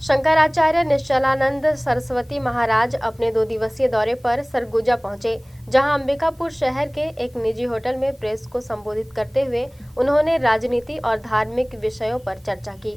शंकराचार्य निश्चलानंद सरस्वती महाराज अपने 2 दिवसीय दौरे पर सरगुजा पहुंचे, जहां अंबिकापुर शहर के एक निजी होटल में प्रेस को संबोधित करते हुए उन्होंने राजनीति और धार्मिक विषयों पर चर्चा की।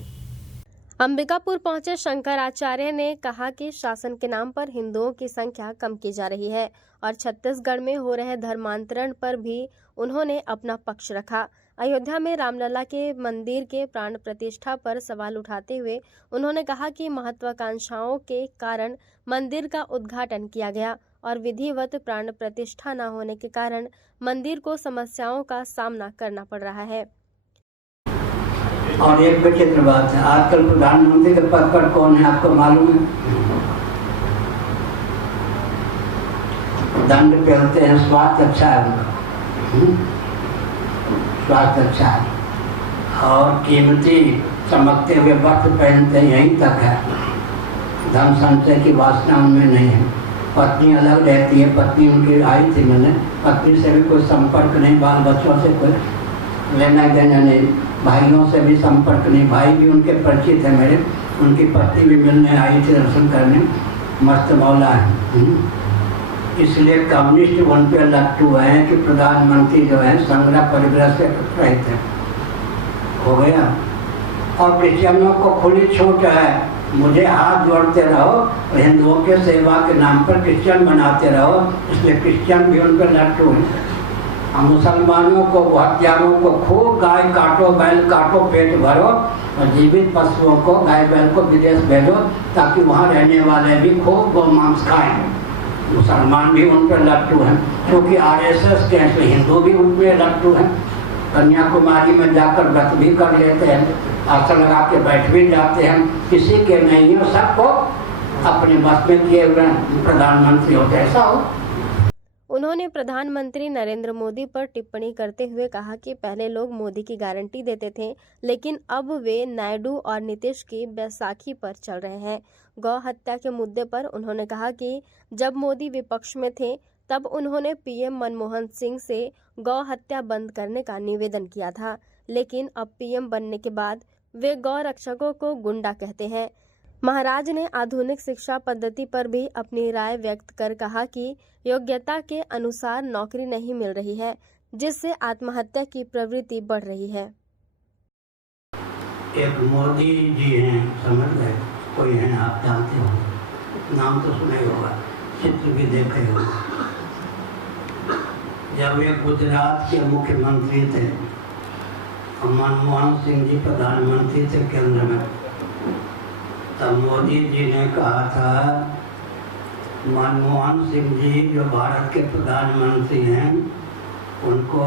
अंबिकापुर पहुंचे शंकराचार्य ने कहा कि शासन के नाम पर हिंदुओं की संख्या कम की जा रही है और छत्तीसगढ़ में हो रहे धर्मांतरण पर भी उन्होंने अपना पक्ष रखा। अयोध्या में रामलला के मंदिर के प्राण प्रतिष्ठा पर सवाल उठाते हुए उन्होंने कहा कि महत्वाकांक्षाओं के कारण मंदिर का उद्घाटन किया गया और विधिवत प्राण प्रतिष्ठा न होने के कारण मंदिर को समस्याओं का सामना करना पड़ रहा है। और एक विचित्र बात है, आजकल प्रधानमंत्री के पद पर कौन है आपको मालूम है? दंड पहनते हैं, स्वास्थ्य अच्छा है उनका, स्वास्थ्य अच्छा है और कीमती चमकते हुए वस्त्र पहनते हैं, यहीं तक है। धन संचय की वासना उनमें नहीं है। पत्नी अलग रहती है, पत्नी उनकी आई थी, मैंने पत्नी से भी कोई संपर्क नहीं, बाल बच्चों से कोई लेना देना नहीं, भाइयों से भी संपर्क नहीं, भाई भी उनके परिचित है मेरे, उनकी पत्नी भी मिलने आई थी, दर्शन करने, मस्त मौला है। इसलिए कम्युनिस्ट उन पे लट्टू हैं कि प्रधानमंत्री जो है संग्रह परिग्रह से रहित है, हो गया। और क्रिश्चियनों को खुली छूट है, मुझे हाथ जोड़ते रहो, हिंदुओं के सेवा के नाम पर क्रिश्चियन बनाते रहो, इसलिए क्रिश्चियन भी उन पर लट्टू हैं। मुसलमानों को, हत्यारों को खूब गाय काटो, बैल काटो, पेट भरो और जीवित पशुओं को, गाय बैल को विदेश भेजो ताकि वहाँ रहने वाले भी खूब गौ मांस खाएं। मुसलमान भी उन पर लट्टू हैं, क्योंकि आरएसएस के ऐसे हिंदू भी उनमें लट्टू हैं। कन्याकुमारी में जाकर व्रत भी कर लेते हैं, आसन लगा के बैठ भी जाते हैं, किसी के नहीं हो, सबको अपने बस में किए हुए प्रधानमंत्री हो, ऐसा हो। उन्होंने प्रधानमंत्री नरेंद्र मोदी पर टिप्पणी करते हुए कहा कि पहले लोग मोदी की गारंटी देते थे, लेकिन अब वे नायडू और नीतीश की बैसाखी पर चल रहे हैं। गौ हत्या के मुद्दे पर उन्होंने कहा कि जब मोदी विपक्ष में थे तब उन्होंने पीएम मनमोहन सिंह से गौ हत्या बंद करने का निवेदन किया था, लेकिन अब पीएम बनने के बाद वे गौ रक्षकों को गुंडा कहते हैं। महाराज ने आधुनिक शिक्षा पद्धति पर भी अपनी राय व्यक्त कर कहा कि योग्यता के अनुसार नौकरी नहीं मिल रही है, जिससे आत्महत्या की प्रवृत्ति बढ़ रही है। एक मोदी जी हैं, समझ गए, कोई हैं, आप जानते हो, नाम तो सुने होगा, चित्र भी देखे होगा। जब वे गुजरात के मुख्यमंत्री थे, मनमोहन सिंह जी प्रधानमंत्री थे केंद्र में, तब मोदी जी ने कहा था, मनमोहन सिंह जी जो भारत के प्रधानमंत्री हैं, उनको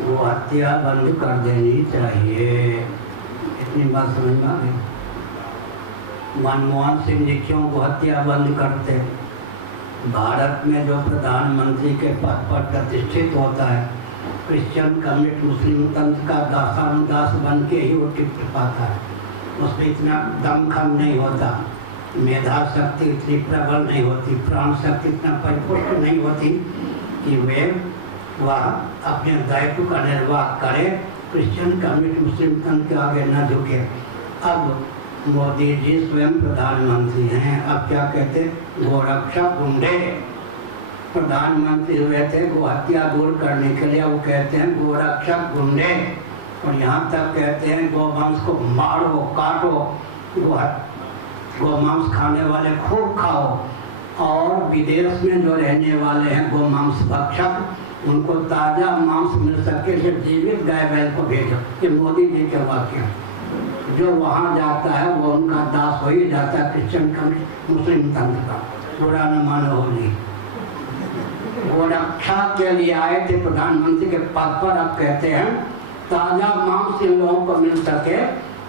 वो हत्या बंद कर देनी चाहिए। इतनी बात समझ में आ गई? मनमोहन सिंह जी क्यों वो हत्या बंद करते? भारत में जो प्रधानमंत्री के पद पर प्रतिष्ठित होता है, क्रिश्चियन कम्युनिस्ट मुस्लिम तंत्र का दासानुदास बन के ही वो टिक पाता है। उसमें इतना दमखम नहीं होता, मेधा शक्ति इतनी प्रबल नहीं होती, प्राण शक्ति इतना परिपुष्ट नहीं होती कि वे वह अपने दायित्व का निर्वाह करे, क्रिश्चियन कम्युनिस्ट मुस्लिम तंत्र के आगे न झुके। अब मोदी जी स्वयं प्रधानमंत्री हैं, अब क्या कहते, गोरक्षक गुंडे। प्रधानमंत्री हुए थे गो हत्या दूर करने के लिए, वो कहते हैं गोरक्षक गुंडे, और यहाँ तक कहते हैं गोवंश को मारो, काटो, गोमांस खाने वाले खूब खाओ, और विदेश में जो रहने वाले हैं गोमांस भक्षक, उनको ताज़ा मांस मिल सके सिर्फ जीवित गाय बैल को भेजो। ये मोदी जी के वाक्य, जो वहाँ जाता है वो उनका दास हो ही जाता है, क्रिश्चियन कम्युनिस्ट मुस्लिम तंत्र का, बुरा न मानो होली। वो रक्षा के लिए आए थे प्रधानमंत्री के पद पर, अब कहते हैं ताज़ा मांस इन लोगों को मिल सके,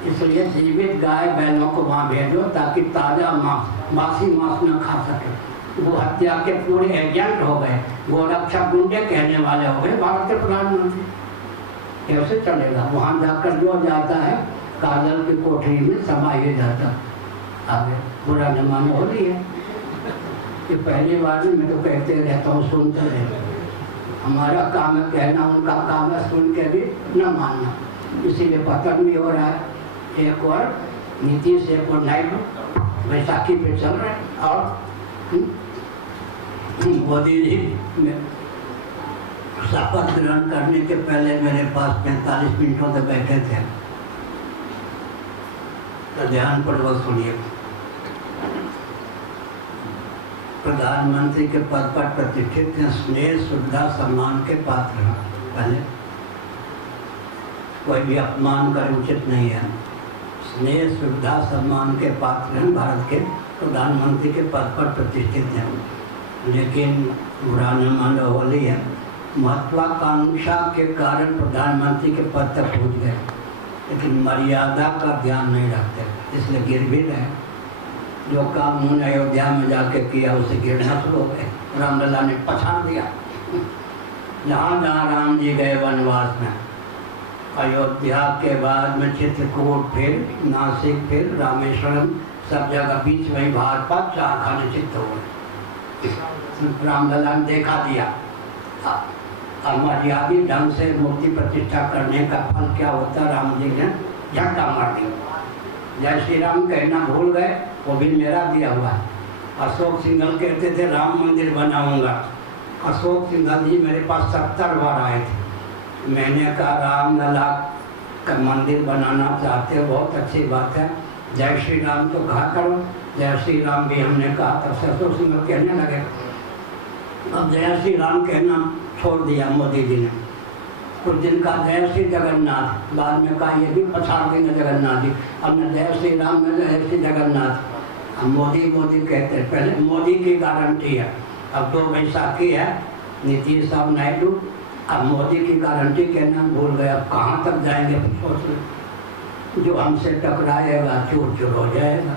इसलिए जीवित गाय बैलों को वहाँ भेजो ताकि ताज़ा मांस, बासी मांस न खा सके। वो हत्या के पूरे एजेंट हो गए, वो रक्षा गुंडे कहने वाले हो गए भारत के प्रधानमंत्री। कैसे चलेगा? वहाँ जाकर जो जाता है काजल की कोठरी में समाये जाता, आगे बुरा न मानो होली है। कि पहली बार मैं तो कहते रहता हूँ, सुनते रहते, हमारा काम है कहना, उनका काम है सुन के भी न मानना, इसीलिए पतन भी हो रहा है। एक और नीतीश को नायडू बैसाखी पे चल रहे हैं और मोदी जी शपथ ग्रहण करने के पहले मेरे पास 45 मिनटों तक बैठे थे। तो ध्यानपूर्वक सुनिए। प्रधानमंत्री के पद पर प्रतिष्ठित हैं, स्नेह सुविधा सम्मान के पात्र हैं। पहले कोई भी अपमान कर उचित नहीं है। स्नेह सुविधा सम्मान के पात्र हैं, भारत के प्रधानमंत्री के पद पर प्रतिष्ठित हैं। लेकिन बुरा न मानो होली है, महत्वाकांक्षा के कारण प्रधानमंत्री के पद तक पहुँच गए, लेकिन मर्यादा का ध्यान नहीं रखते, इसलिए गिर भी रहे। जो काम उन्होंने अयोध्या में जाके किया उसे गिरना शुरू हो गए। रामलला ने पछाड़ दिया। जहाँ जहाँ राम जी गए वनवास में, अयोध्या के बाद में चित्रकूट, फिर नासिक, फिर रामेश्वरम, सब जगह बीच में भाजपा चार खाने चित्त हो गए। रामलला ने देखा दिया। मर्यादित ढंग से मूर्ति प्रतिष्ठा करने का फल क्या होता, राम जी ने झटका मार दिया। जय श्री राम कहना भूल गए, वो भी मेरा दिया हुआ है। अशोक सिंघल कहते थे राम मंदिर बनाऊंगा। अशोक सिंघल जी मेरे पास 70 बार आए थे। मैंने कहा रामलला का मंदिर बनाना चाहते हो, बहुत अच्छी बात है, जय श्री राम तो कहा करो। जय श्री राम भी हमने कहा था, अशोक सिंघल कहने लगे। अब जय श्री राम कहना छोड़ दिया मोदी जी ने। कुछ दिन का जय श्री जगन्नाथ, बाद में कहा ये भी पछाड़ देना जगन्नाथ जी। अब न जय श्री राम में जय श्री जगन्नाथ। अब मोदी मोदी कहते हैं, पहले मोदी की गारंटी है। अब 2 बैसाखी है, नीतीश साहब नायडू, अब मोदी की गारंटी कहना भूल गए। अब कहाँ तक जाएंगे सोच रहे। जो हमसे टकराएगा चूर चूर हो जाएगा।